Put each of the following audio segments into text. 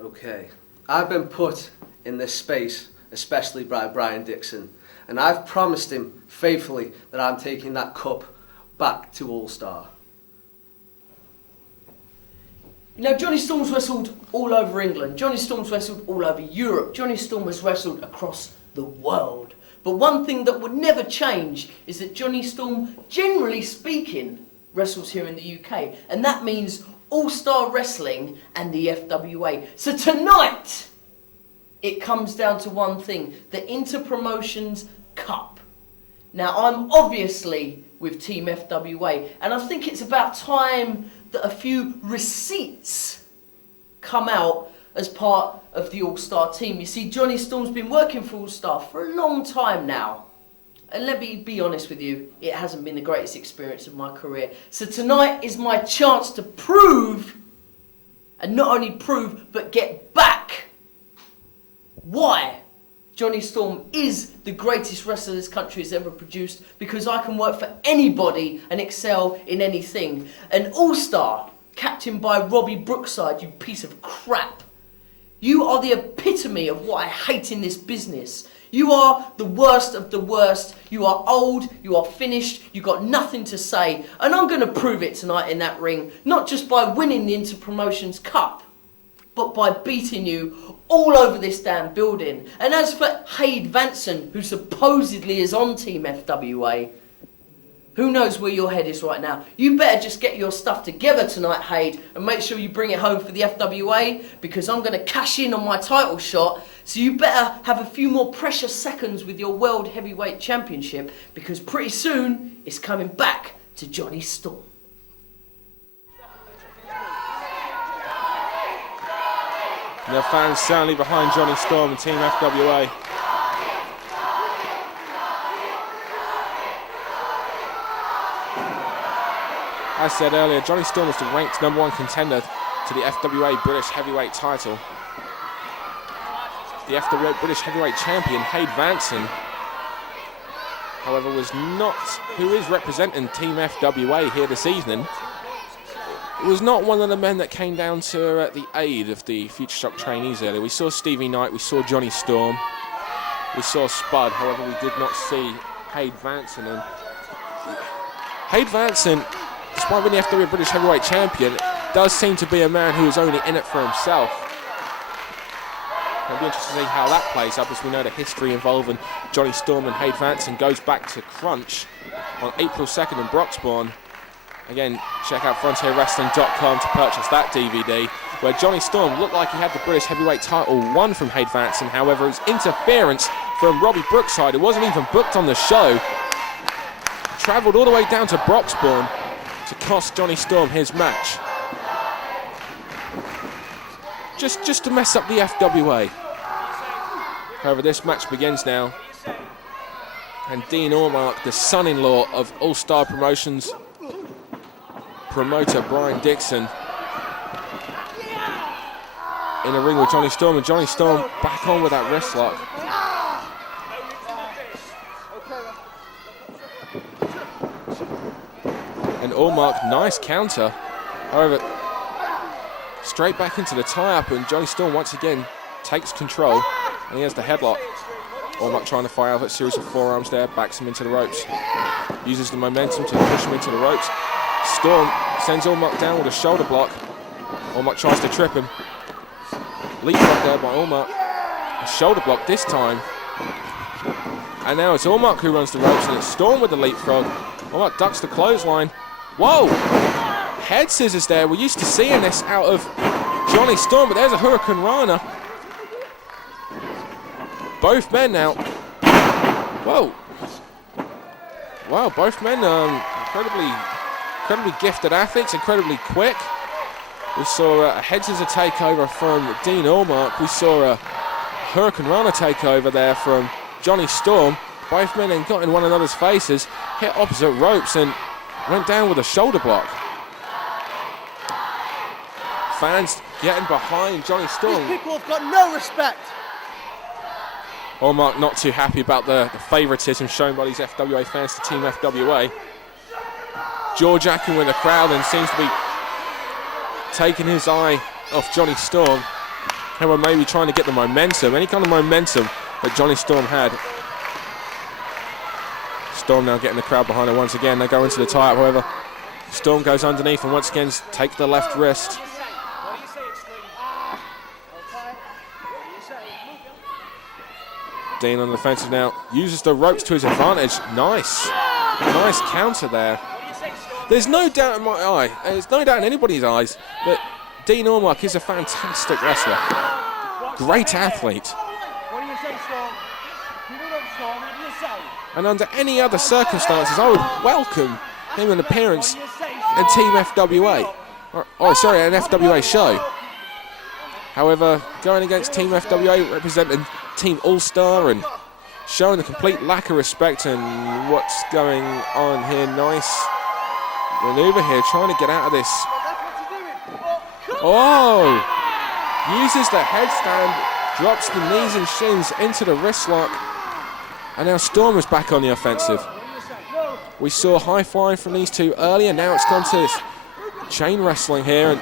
Okay. I've been put in this space, especially by Brian Dixon, and I've promised him faithfully that I'm taking that cup back to All-Star. You know, Jonny Storm's wrestled all over England. Jonny Storm's wrestled all over Europe. Jonny Storm has wrestled across the world. But one thing that would never change is that Jonny Storm, generally speaking, wrestles here in the UK. And that means All-Star Wrestling and the FWA. So tonight, it comes down to one thing, the Inter-Promotions Cup. Now, I'm obviously with Team FWA, and I think it's about time that a few receipts come out as part of the All-Star team. You see, Jonny Storm's been working for All-Star for a long time now. And let me be honest with you, it hasn't been the greatest experience of my career. So tonight is my chance to prove, and not only prove, but get back why Jonny Storm is the greatest wrestler this country has ever produced, because I can work for anybody and excel in anything. An All-Star, captained by Robbie Brookside, you piece of crap. You are the epitome of what I hate in this business. You are the worst of the worst. You are old, you are finished, you got nothing to say. And I'm going to prove it tonight in that ring, not just by winning the Inter-Promotions Cup, but by beating you all over this damn building. And as for Hayde Vanson, who supposedly is on Team FWA, who knows where your head is right now? You better just get your stuff together tonight, Hayde, and make sure you bring it home for the FWA, because I'm going to cash in on my title shot. So you better have a few more precious seconds with your World Heavyweight Championship, because pretty soon it's coming back to Jonny Storm. The fans certainly behind Jonny Storm and Team FWA. As said earlier, Jonny Storm was the ranked #1 contender to the FWA British Heavyweight title. The FWA British Heavyweight champion, Hayde Vanson, however, who is representing Team FWA here this evening, was not one of the men that came down to the aid of the Future Shock trainees earlier. We saw Stevie Knight, we saw Jonny Storm, we saw Spud, however we did not see Hayde Vanson. And Hayde Vanson, despite being the FWA British Heavyweight champion, does seem to be a man who is only in it for himself. It'll be interesting to see how that plays up, as we know the history involving Jonny Storm and Hayde Vanson goes back to Crunch on April 2nd in Broxbourne. Again, check out frontierwrestling.com to purchase that DVD, where Jonny Storm looked like he had the British Heavyweight title won from Hayde Vanson. However, his interference from Robbie Brookside, who wasn't even booked on the show, travelled all the way down to Broxbourne to cost Jonny Storm his match. Just to mess up the FWA. However, this match begins now. And Dean Allmark, the son-in-law of All-Star Promotions promoter Brian Dixon, in a ring with Jonny Storm, and Jonny Storm back on with that wrist lock. And Allmark, nice counter. However, straight back into the tie-up, and Jonny Storm once again takes control, and he has the headlock. Allmark trying to fire out a series of forearms there, backs him into the ropes, uses the momentum to push him into the ropes. Storm sends Allmark down with a shoulder block. Allmark tries to trip him. Leapfrog there by Allmark. A shoulder block this time. And now it's Allmark who runs the ropes, and it's Storm with the leapfrog. Allmark ducks the clothesline. Whoa! Head scissors there. We're used to seeing this out of Jonny Storm, but there's a Hurricane Rana. Both men now. Whoa. Wow, both men incredibly gifted athletes, incredibly quick. We saw a head scissor takeover from Dean Allmark. We saw a Hurricane Rana takeover there from Jonny Storm. Both men then got in one another's faces, hit opposite ropes, and went down with a shoulder block. Fans getting behind Jonny Storm. These people have got no respect. Allmark not too happy about the favouritism shown by these FWA fans to Team FWA. Jaw-jacking with the crowd, and seems to be taking his eye off Jonny Storm. They were maybe trying to get the momentum, any kind of momentum that Jonny Storm had. Storm now getting the crowd behind her once again. They go into the tie-up, however. Storm goes underneath and once again takes the left wrist. Dean on the defensive now, uses the ropes to his advantage. Nice counter there. There's no doubt in my eye, there's no doubt in anybody's eyes that Dean Allmark is a fantastic wrestler. Great athlete. And under any other circumstances, I would welcome him an appearance in Team FWA. An FWA show. However, going against Team FWA, representing Team All-Star and showing a complete lack of respect and what's going on here. Nice maneuver here, trying to get out of this. Oh! Uses the headstand, drops the knees and shins into the wrist lock. And now Storm is back on the offensive. We saw high flying from these two earlier. Now it's gone to this chain wrestling here.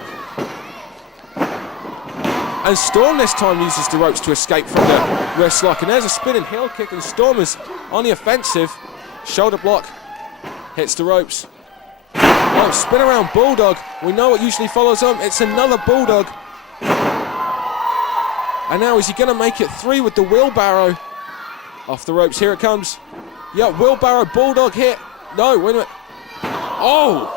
And Storm this time uses the ropes to escape from the wrist lock. And there's a spinning heel kick, and Storm is on the offensive. Shoulder block, hits the ropes. Oh, spin around bulldog. We know what usually follows up. It's another bulldog. And now is he going to make it 3 with the wheelbarrow? Off the ropes, here it comes. Yeah, wheelbarrow bulldog hit. No, wait a minute. Oh!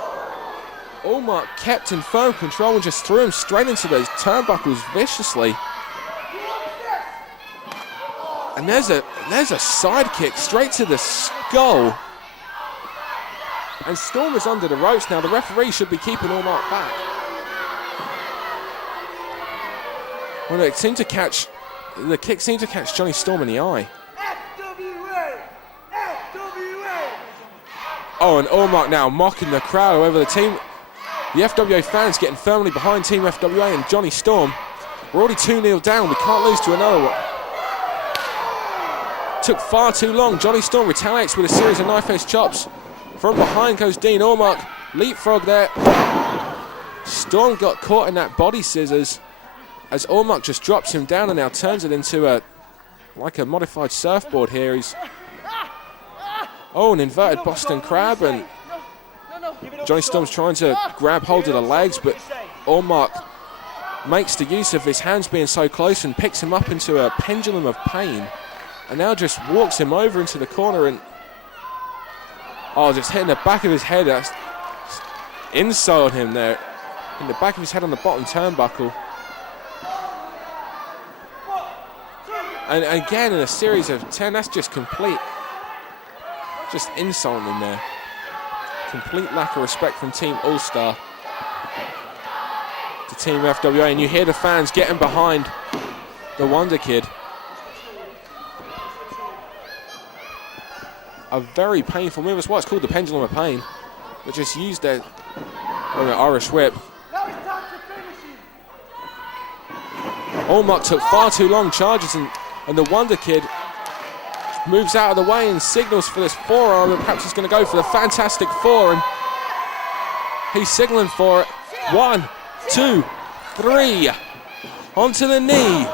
Allmark kept in firm control and just threw him straight into those turnbuckles viciously. And there's a side kick straight to the skull. And Storm is under the ropes now. The referee should be keeping Allmark back. Well, the kick seemed to catch Jonny Storm in the eye. Oh, and Allmark now mocking the crowd. However, the FWA fans getting firmly behind Team FWA and Jonny Storm. We're already 2-0 down. We can't lose to another one. Took far too long. Jonny Storm retaliates with a series of knife-edge chops. From behind goes Dean Allmark. Leapfrog there. Storm got caught in that body scissors as Allmark just drops him down and now turns it into like a modified surfboard here. An inverted Boston Crab, and Jonny Storm's trying to grab hold of the legs, but Allmark makes the use of his hands being so close and picks him up into a pendulum of pain, and now just walks him over into the corner and just hitting the back of his head. That's inside him there, in the back of his head on the bottom turnbuckle. And again in a series of 10, that's just insulting there. Complete lack of respect from Team All-Star to Team FWA, and you hear the fans getting behind the Wonder Kid. A very painful move. That's why it's called the pendulum of pain. They just used their Irish whip. Allmark took far too long, charges, and the Wonder Kid moves out of the way and signals for this forearm, and perhaps he's going to go for the Fantastic Four, and he's signaling for it. 1, 2, 3, onto the knee,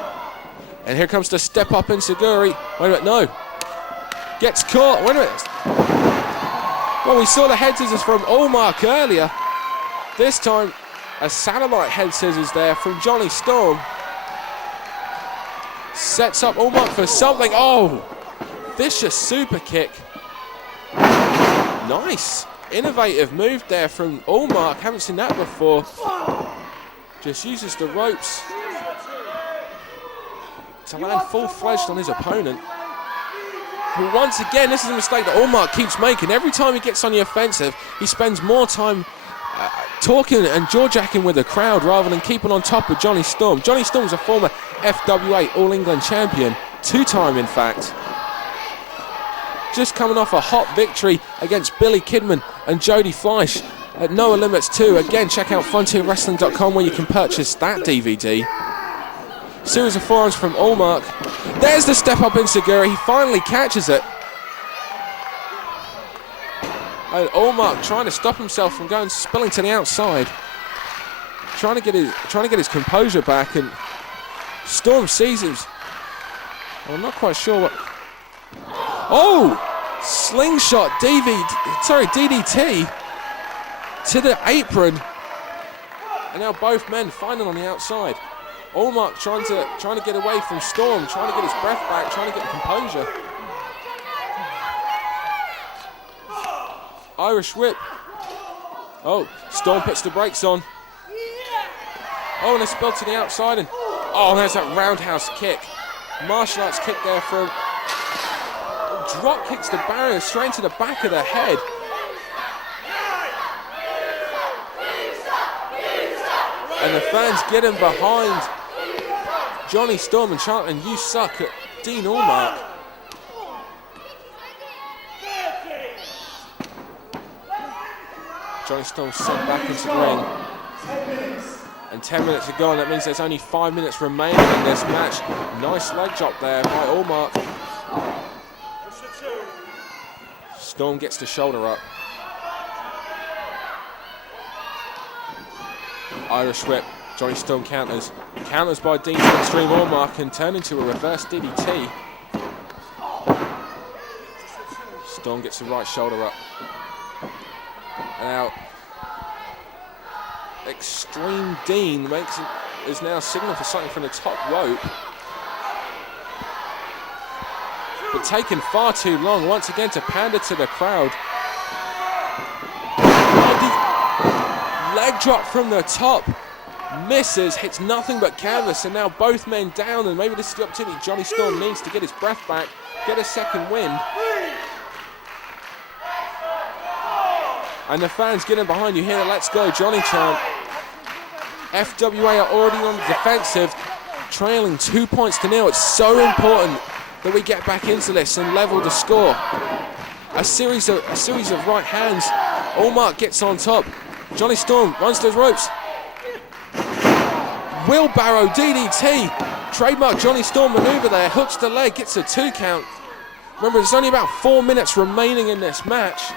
and here comes the step up Insaguri. Wait a minute, no, gets caught. Wait a minute. Well, we saw the head scissors from Allmark earlier. This time, a satellite head scissors there from Jonny Storm. Sets up Allmark for something. Oh! Vicious super kick. Nice. Innovative move there from Allmark. Haven't seen that before. Just uses the ropes to land full-fledged on his opponent. But once again, this is a mistake that Allmark keeps making. Every time he gets on the offensive, he spends more time talking and jaw-jacking with the crowd rather than keeping on top of Jonny Storm. Jonny Storm's a former FWA All-England champion. 2-time, in fact. Just coming off a hot victory against Billy Kidman and Jody Fleisch at Noah Limits 2. Again, check out frontierwrestling.com where you can purchase that DVD. Series of forearms from Allmark. There's the step up Insaguri. He finally catches it. And Allmark trying to stop himself from spilling to the outside. Trying to get his composure back, and Storm seizes. I'm not quite sure what. Oh! Slingshot DDT to the apron. And now both men fighting on the outside. Allmark trying to get away from Storm, trying to get his breath back, trying to get the composure. Irish whip. Oh, Storm puts the brakes on. Oh, and a spell to the outside. And oh, there's that roundhouse kick. Martial arts kick there from. Drop kicks the barrier straight into the back of the head. And the fans getting behind Jonny Storm and chanting, "You suck" at Dean Allmark. Jonny Storm sent back into the ring. And 10 minutes to go, and that means there's only 5 minutes remaining in this match. Nice leg drop there by Allmark. Storm gets the shoulder up. Irish whip. Jonny Storm counters. Counters by Dean Extreme Allmark and turn into a reverse DDT. Storm gets the right shoulder up. And now Extreme Dean is now signaling for something from the top rope. But taking far too long once again to pander to the crowd. Leg drop from the top. Misses, hits nothing but canvas, and now both men down, and maybe this is the opportunity Jonny Storm needs to get his breath back, get a second win. And the fans getting behind you, hear the "Let's go Johnny" chant. FWA are already on the defensive, trailing 2 points to 0. It's so important that we get back into this and level the score. A series of right hands. Allmark gets on top. Jonny Storm runs those ropes. Wheelbarrow DDT. Trademark Jonny Storm maneuver there. Hooks the leg, gets a 2 count. Remember, there's only about 4 minutes remaining in this match.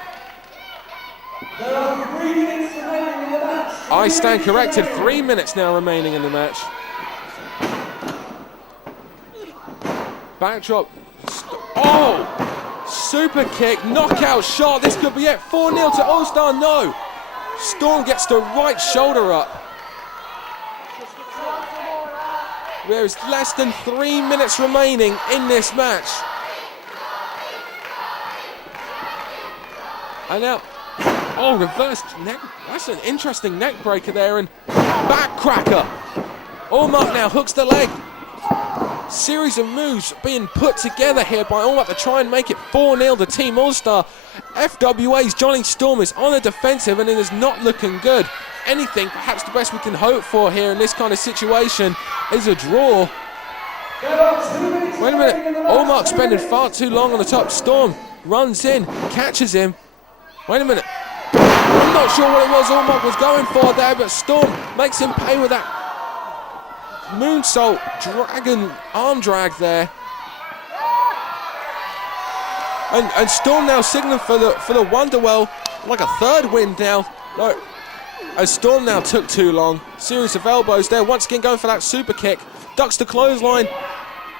There are 3 minutes remaining in the match. I stand corrected. 3 minutes now remaining in the match. Backdrop. Oh! Super kick. Knockout shot. This could be it. 4-0 to All Star. No! Storm gets the right shoulder up. There's less than 3 minutes remaining in this match. And now, oh, reversed neck. That's an interesting neck breaker there, and back cracker. Allmark now hooks the leg. Series of moves being put together here by Allmark to try and make it 4-0 to Team All-Star. FWA's Jonny Storm is on the defensive and it is not looking good. Anything, perhaps the best we can hope for here in this kind of situation is a draw. Wait a minute, Allmark spending far too long on the top. Storm runs in, catches him. Wait a minute, I'm not sure what it was Allmark was going for there, but Storm makes him pay with that moonsault dragon arm drag there. And Storm now signaling for the Wonderwell, like a third win now. No. As Storm now took too long. Series of elbows there. Once again going for that super kick. Ducks the clothesline.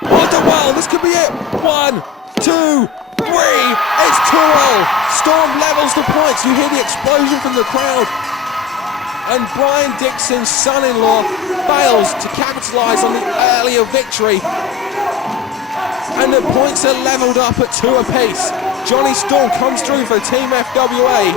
Wonderwell, this could be it. 1, 2, 3. It's 2-0. Storm levels the points. You hear the explosion from the crowd. And Brian Dixon's son-in-law fails to capitalise on the earlier victory. And the points are levelled up at 2 apiece. Jonny Storm comes through for Team FWA.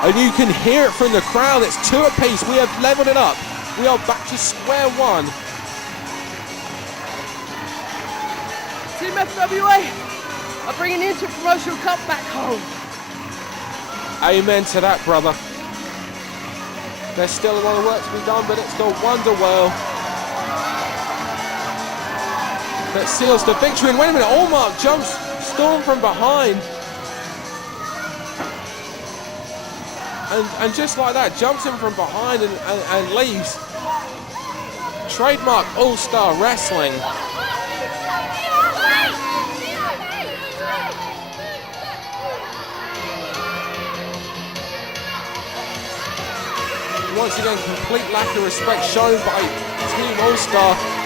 And you can hear it from the crowd. It's 2 apiece. We have levelled it up. We are back to square one. Team FWA are bringing the Interpromotional Cup back home. Amen to that, brother. There's still a lot of work to be done, but it's the Wonderwell that seals the victory. And wait a minute, Allmark jumps Storm from behind. And just like that, jumps him from behind and leaves. Trademark All-Star Wrestling. once again, complete lack of respect shown by Team All-Star.